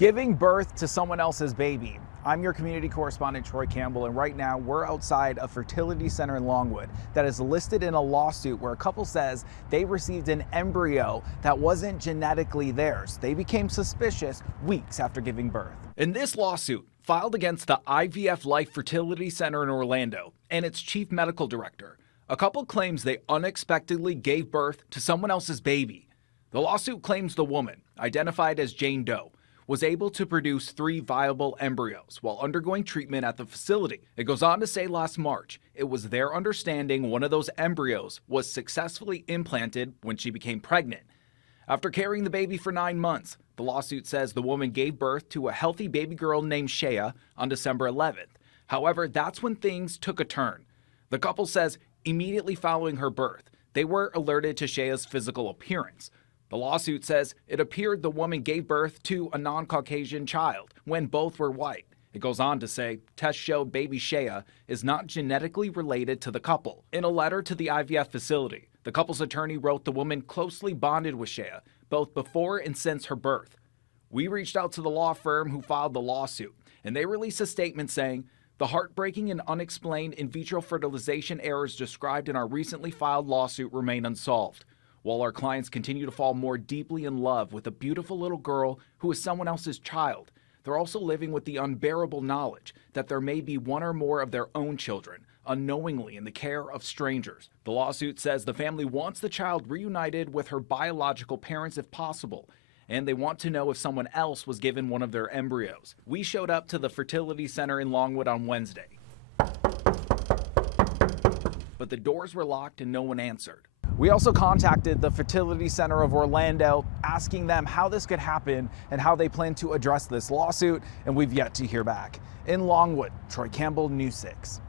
Giving birth to someone else's baby. I'm your community correspondent, Troy Campbell, and right now we're outside a fertility center in Longwood that is listed in a lawsuit where a couple says they received an embryo that wasn't genetically theirs. They became suspicious weeks after giving birth. In this lawsuit, filed against the IVF Life Fertility Center in Orlando and its chief medical director, a couple claims they unexpectedly gave birth to someone else's baby. The lawsuit claims the woman, identified as Jane Doe, was able to produce 3 viable embryos while undergoing treatment at the facility. It goes on to say last March, it was their understanding one of those embryos was successfully implanted when she became pregnant. After carrying the baby for 9 months, the lawsuit says the woman gave birth to a healthy baby girl named Shea on December 11th. However, that's when things took a turn. The couple says immediately following her birth, they were alerted to Shea's physical appearance. The lawsuit says it appeared the woman gave birth to a non-Caucasian child when both were white. It goes on to say tests showed baby Shea is not genetically related to the couple. In a letter to the IVF facility, the couple's attorney wrote the woman closely bonded with Shea, both before and since her birth. We reached out to the law firm who filed the lawsuit, and they released a statement saying, the heartbreaking and unexplained in vitro fertilization errors described in our recently filed lawsuit remain unsolved. While our clients continue to fall more deeply in love with a beautiful little girl who is someone else's child, they're also living with the unbearable knowledge that there may be one or more of their own children unknowingly in the care of strangers. The lawsuit says the family wants the child reunited with her biological parents if possible, and they want to know if someone else was given one of their embryos. We showed up to the fertility center in Longwood on Wednesday, but the doors were locked and no one answered. We also contacted the Fertility Center of Orlando, asking them how this could happen and how they plan to address this lawsuit, and we've yet to hear back. In Longwood, Troy Campbell, News 6.